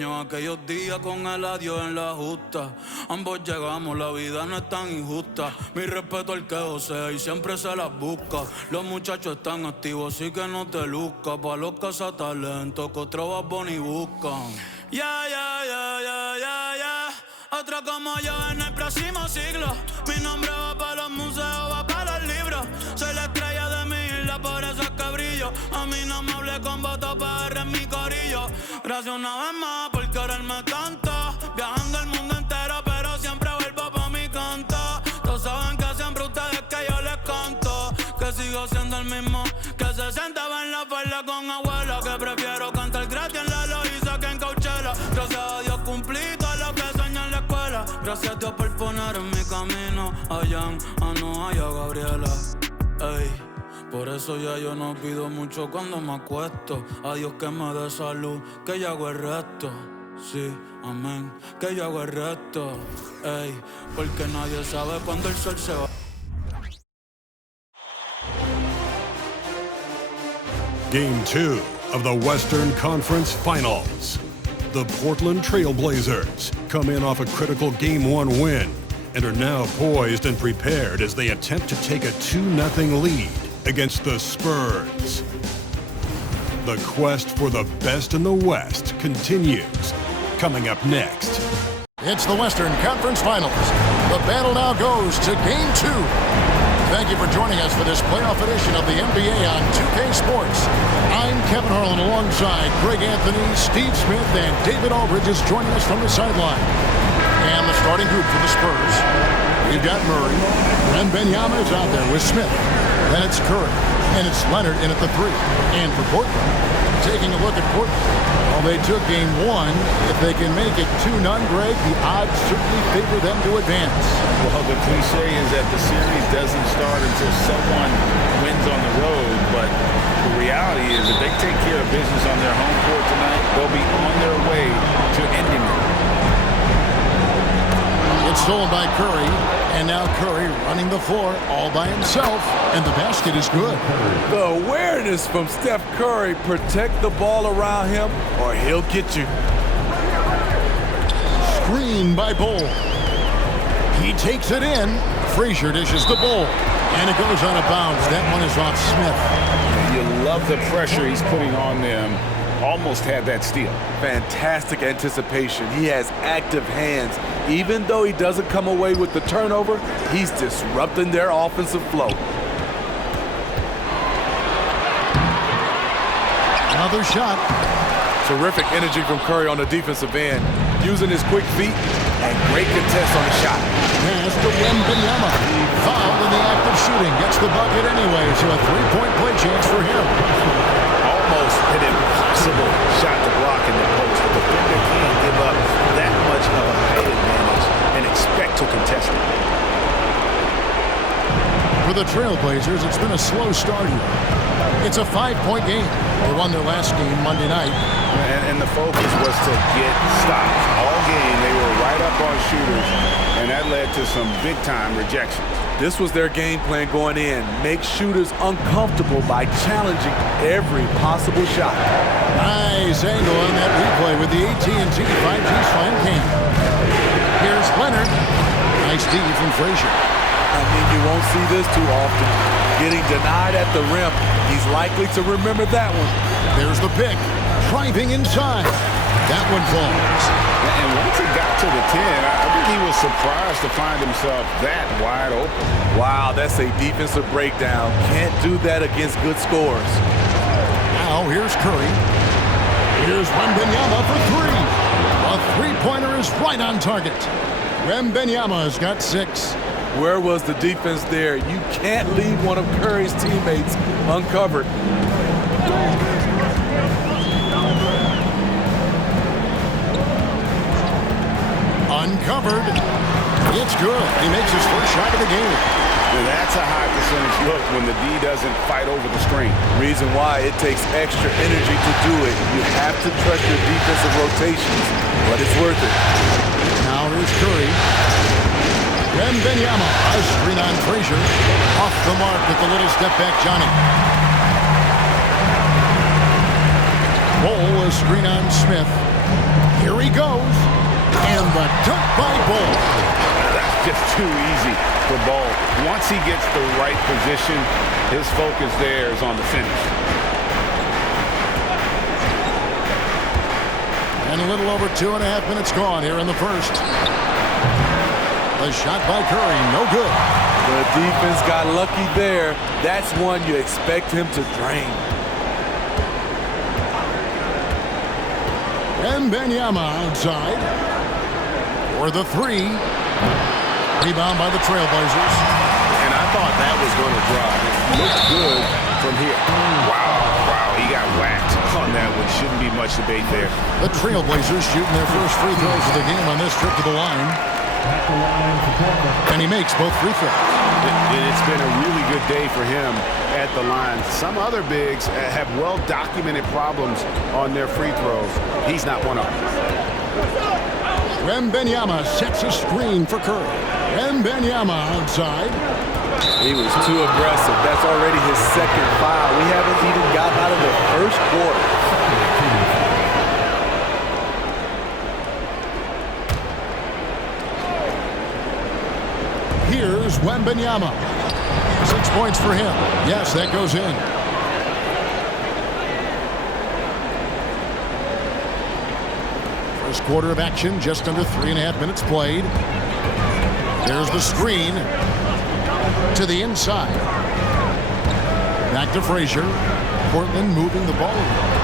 Extraño aquellos días con el adiós en la justa. Ambos llegamos, la vida no es tan injusta. Mi respeto al que josea y siempre se las busca. Los muchachos están activos, así que no te luzcas. Pa' los cazatalentos que otros Bad Bunny buscan. Ya. Otro como yo en el próximo siglo. Mi nombre va para los museos, va para los libros. Soy la estrella de mi isla, por eso es que brillo. A mí no me hablé con voto PR en mi corillo. Gracias una vez más por quererme tanto. Viajando el mundo entero, pero siempre vuelvo pa' mi canto. Todos saben que siempre ustedes que yo les canto. Que sigo siendo el mismo que se sentaba en la falda con abuela. Que prefiero cantar gratis en la Loíza que en Coachella. Gracias a Dios cumplí todo lo que soñé en la escuela. Gracias a Dios por poner en mi camino a Jan, a Noah y a Gabriela. Ey, por eso ya yo no pido mucho cuando me acuesto. A Dios que me dé salud, que yo hago el resto. Sí, amén, que yo hago el resto. Ey, porque nadie sabe cuándo el sol se va. Game 2 of the Western Conference Finals. The Portland Trail Blazers come in off a critical Game 1 win and are now poised and prepared as they attempt to take a 2-0 lead against the Spurs. The quest for the best in the West continues. Coming up next. It's the Western Conference Finals. The battle now goes to Game 2. Thank you for joining us for this playoff edition of the NBA on 2K Sports. I'm Kevin Harlan alongside Greg Anthony, Steve Smith, and David Aldridge is joining us from the sideline. And the starting group for the Spurs, we've got Murray. Wembanyama is out there with Smith. Then it's Curry. And it's Leonard in at the 3. And for Portland, taking a look at Portland. Well, they took Game 1. If they can make it 2-0, Greg, the odds certainly favor them to advance. Well, the cliche is that the series doesn't start until someone wins on the road, but the reality is if they take care of business on their home court tonight, they'll be on their way to ending it. It's stolen by Curry, and now Curry running the floor all by himself, and the basket is good. The awareness from Steph Curry, protect the ball around him or he'll get you. Screen by Bol. He takes it in. Frazier dishes the Bol, and it goes out of bounds. That one is off Smith. You love the pressure he's putting on them. Almost had that steal. Fantastic anticipation. He has active hands. Even though he doesn't come away with the turnover, he's disrupting their offensive flow. Another shot. Terrific energy from Curry on the defensive end, using his quick feet and great contest on the shot. Pass to Wembanyama. Fouled in the act of shooting. Gets the bucket anyway, so a three-point play chance for him. Almost an impossible shot to block in the post. The defender can't give up that much of a height advantage and expect to contest it. For the Trailblazers, it's been a slow start here. It's a 5-point game. They won their last game Monday night. And the focus was to get stops. All game, they were right up on shooters, and that led to some big-time rejections. This was their game plan going in. Make shooters uncomfortable by challenging every possible shot. Nice angle on that replay with the AT&T 5G Slam Cam. Here's Leonard. Nice D from Frazier. I mean, you won't see this too often. Getting denied at the rim. He's likely to remember that one. There's the pick. Driving inside. That one falls. And once he got to the 10, I think he was surprised to find himself that wide open. Wow, that's a defensive breakdown. Can't do that against good scores. Now here's Curry. Here's Wembanyama for 3. A three-pointer is right on target. Wembanyama's got 6. Where was the defense there? You can't leave one of Curry's teammates uncovered. Uncovered. It's good. He makes his first shot of the game. Now that's a high percentage look when the D doesn't fight over the screen. Reason why it takes extra energy to do it. You have to trust your defensive rotations, but it's worth it. Now here's Curry. Wembanyama, a screen on Frazier. Off the mark with the little step back, Johnny. Bol, a screen on Smith. Here he goes. And the dunk by Ball. That's just too easy for Ball. Once he gets the right position, his focus there is on the finish. And a little over 2.5 minutes gone here in the first. The shot by Curry, no good. The defense got lucky there. That's one you expect him to drain. Wembanyama outside for the three. Rebound by the Trailblazers. And I thought that was going to drop. It looked good from here. Wow, he got whacked on that one. Shouldn't be much debate there. The Trailblazers shooting their first free throws of the game on this trip to the line. And he makes both free throws. It's been a really good day for him at the line. Some other bigs have well-documented problems on their free throws. He's not one of them. Wembanyama sets a screen for Curry. Wembanyama outside. He was too aggressive. That's already his second foul. We haven't even got out of the first quarter. Here's Wembanyama. 6 points for him. Yes, that goes in. First quarter of action, just under 3.5 minutes played. There's the screen to the inside. Back to Frazier. Portland moving the ball around.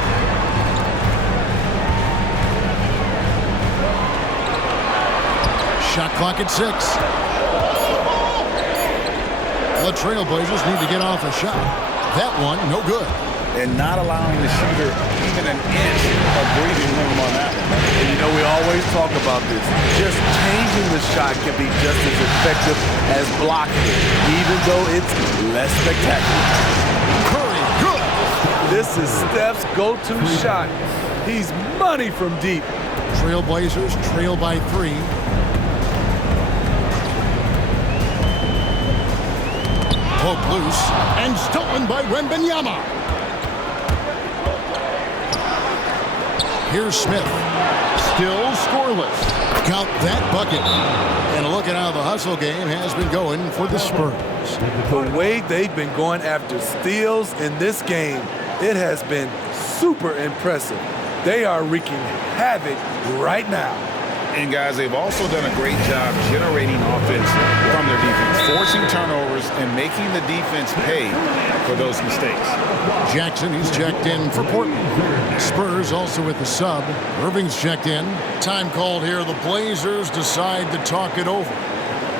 Shot clock at 6. The Trailblazers need to get off a shot. That one, no good. And not allowing the shooter even an inch of breathing room on that one. And you know, we always talk about this. Just changing the shot can be just as effective as blocking it, even though it's less spectacular. Curry, good. This is Steph's go-to shot. He's money from deep. Trailblazers trail by 3. Poke loose and stolen by Wembanyama. Here's Smith. Still scoreless. Count that bucket. And look at how the hustle game has been going for the Spurs. The way they've been going after steals in this game, it has been super impressive. They are wreaking havoc right now. And guys, they've also done a great job generating offense from their defense, forcing turnovers and making the defense pay for those mistakes. Jackson, he's checked in for Portland. Spurs also with the sub. Irving's checked in. Time called here. The Blazers decide to talk it over.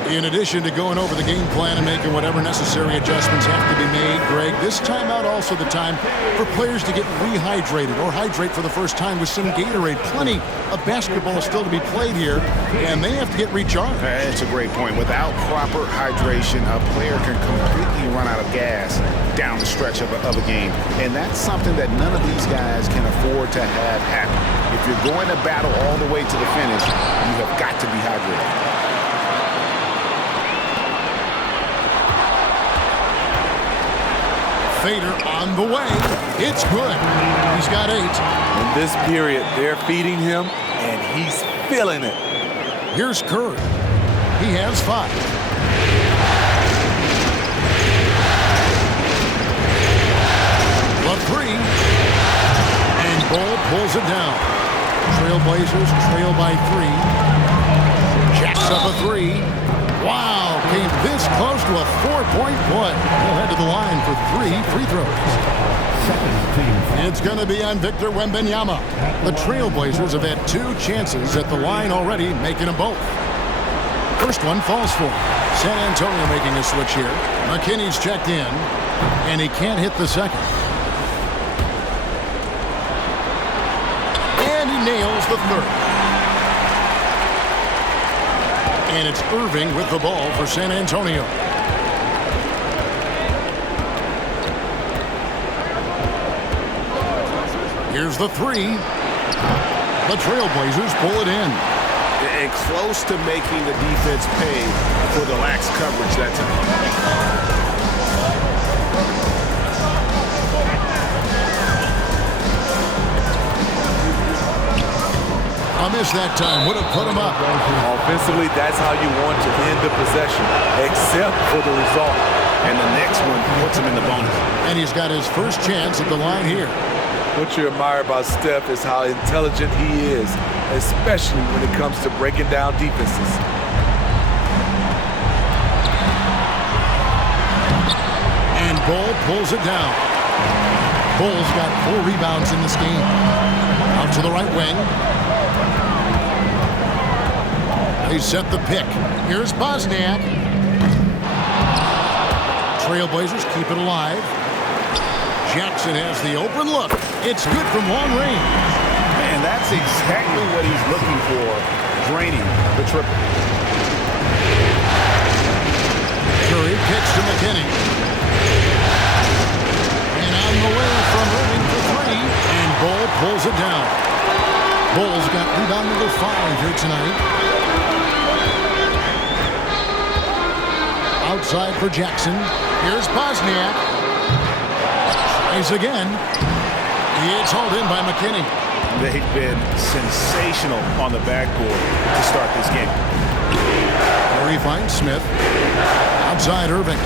In addition to going over the game plan and making whatever necessary adjustments have to be made, Greg, this timeout also the time for players to get rehydrated or hydrate for the first time with some Gatorade. Plenty of basketball still to be played here, and they have to get recharged. That's a great point. Without proper hydration, a player can completely run out of gas down the stretch of a game. And that's something that none of these guys can afford to have happen. If you're going to battle all the way to the finish, you have got to be hydrated. Fader on the way. It's good. He's got 8. In this period, they're feeding him, and he's feeling it. Here's Curry. He has 5. The 3. And Ball pulls it down. Trailblazers trail by 3. Jacks up a 3. Wow, came this close to a 4-point play. He'll head to the line for 3 free throws. It's going to be on Victor Wembanyama. The Trailblazers have had 2 chances at the line already, making them both. First one falls for him. San Antonio making a switch here. McKinney's checked in, and he can't hit the second. And he nails the third. And it's Irving with the ball for San Antonio. Here's the 3. The Trailblazers pull it in. And close to making the defense pay for the lax coverage that time. A miss that time would have put him up. Offensively, that's how you want to end the possession, except for the result. And the next one puts him in the bonus. And he's got his first chance at the line here. What you admire about Steph is how intelligent he is, especially when it comes to breaking down defenses. And Bull pulls it down. Bull's got 4 rebounds in this game. Out to the right wing. They set the pick. Here's Bosniak. Trailblazers keep it alive. Jackson has the open look. It's good from long range. Man, that's exactly what he's looking for, draining the triple. Curry kicks to McKinney. And on the way from Irving for 3. And Bull pulls it down. Bull's got rebound number 5 here tonight. Outside for Jackson. Here's Bosniak. Tries again. It's hauled in by McKinney. They've been sensational on the backboard to start this game. Curry finds Smith. Outside Irving.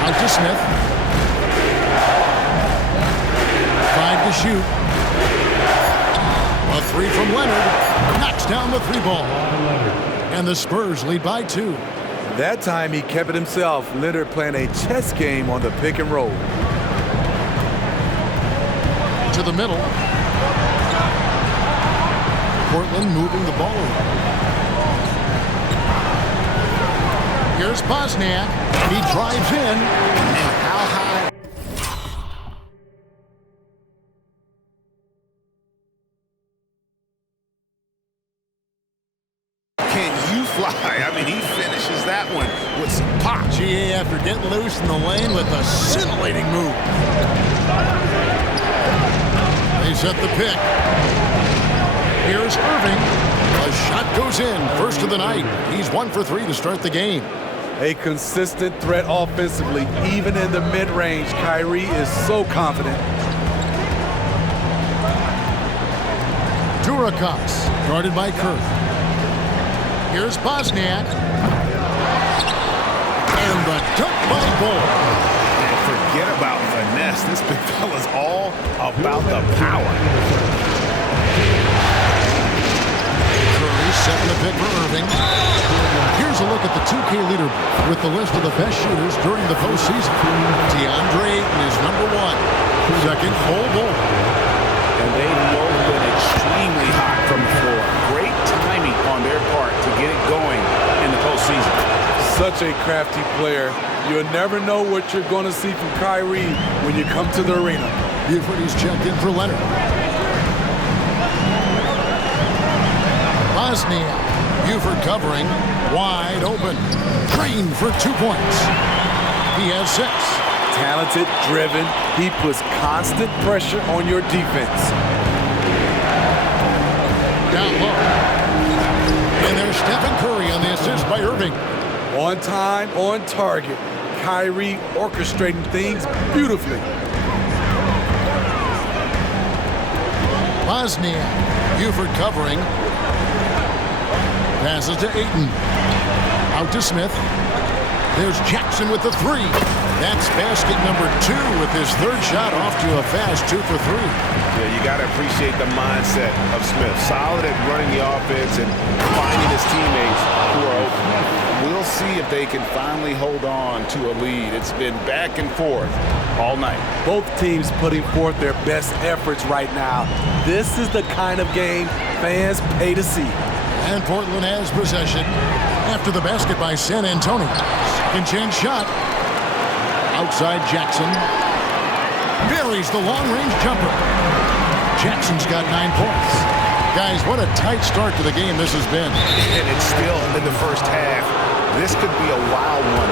Out to Smith. 5 to shoot. A 3 from Leonard. Knocks down the 3-ball. And the Spurs lead by 2. That time he kept it himself. Leonard playing a chess game on the pick and roll. To the middle. Portland moving the ball around. Here's Bosniak. He drives in. And how high? Can you fly? I mean, he finishes that one with some pop. GA after getting loose in the lane with a scintillating move. They set the pick. Here's Irving. A shot goes in. First of the night. He's 1 for 3 to start the game. A consistent threat offensively, even in the mid-range. Kyrie is so confident. Duracox, guarded by Kerr. Here's Bosniak. And the dunk by Bull. And forget about finesse. This big fella's all about the power. Curry setting the pick for Irving. Here's a look at the 2K leaderboard with the list of the best shooters during the postseason. DeAndre Ayton is number 1. Second, Bol Bol. And they've both been extremely hot from the floor. Great timing on their part to get it going in the postseason. Such a crafty player. You'll never know what you're going to see from Kyrie when you come to the arena. Buford is checked in for Leonard. Bosniak. Buford covering. Wide open. Green for 2 points. He has 6. Talented, driven. He puts constant pressure on your defense. Down low. And there's Stephen Curry on the assist by Irving. On time, on target. Kyrie orchestrating things beautifully. Bosniak. Buford covering. Passes to Ayton. Out to Smith. There's Jackson with the 3. That's basket number 2 with his 3rd shot off to a fast 2 for 3. Yeah, you got to appreciate the mindset of Smith. Solid at running the offense and finding his teammates who are open. We'll see if they can finally hold on to a lead. It's been back and forth all night. Both teams putting forth their best efforts right now. This is the kind of game fans pay to see. And Portland has possession after the basket by San Antonio. Second chance shot. Outside Jackson. Buries the long-range jumper. Jackson's got 9 points. Guys, what a tight start to the game this has been. And it's still in the first half. This could be a wild one.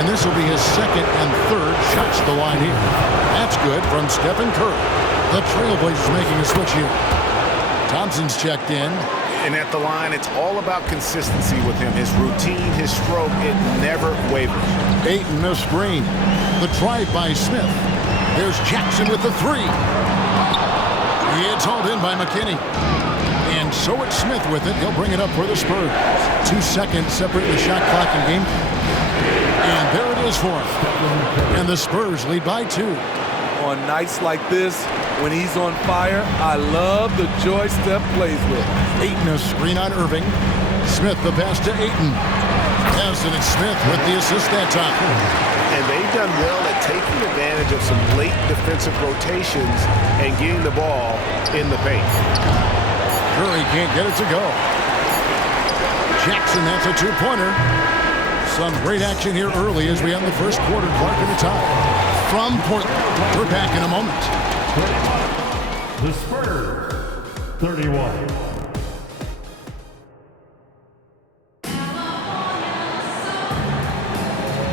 And this will be his 2nd and 3rd shots to the line here. That's good from Stephen Curry. The Trailblazers making a switch here. Thompson's checked in. And at the line, it's all about consistency with him. His routine, his stroke, it never wavers. Ayton a screen. The drive by Smith. There's Jackson with the 3. hauled in by McKinney. And so it's Smith with it. He'll bring it up for the Spurs. 2 seconds separate the shot clock and game. And there it is for him. And the Spurs lead by 2. On nights like this, when he's on fire, I love the joy Steph plays with. Ayton a screen on Irving. Smith the pass to Ayton. And it's Smith with the assist that time. And they've done well at taking advantage of some late defensive rotations and getting the ball in the paint. Curry can't get it to go. Jackson, that's a 2-pointer. Some great action here early as we end the first quarter. Clark in the top. From Portland. We're back in a moment. The Spurs, 31.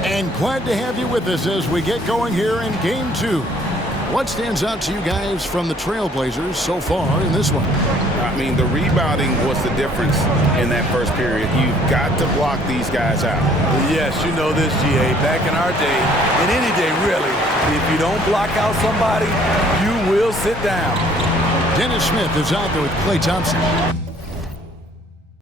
And glad to have you with us as we get going here in Game 2. What stands out to you guys from the Trailblazers so far in this one? I mean, the rebounding was the difference in that first period. You've got to block these guys out. Yes, you know this, GA. Back in our day, and any day really, if you don't block out somebody, you will sit down. Dennis Smith is out there with Klay Thompson.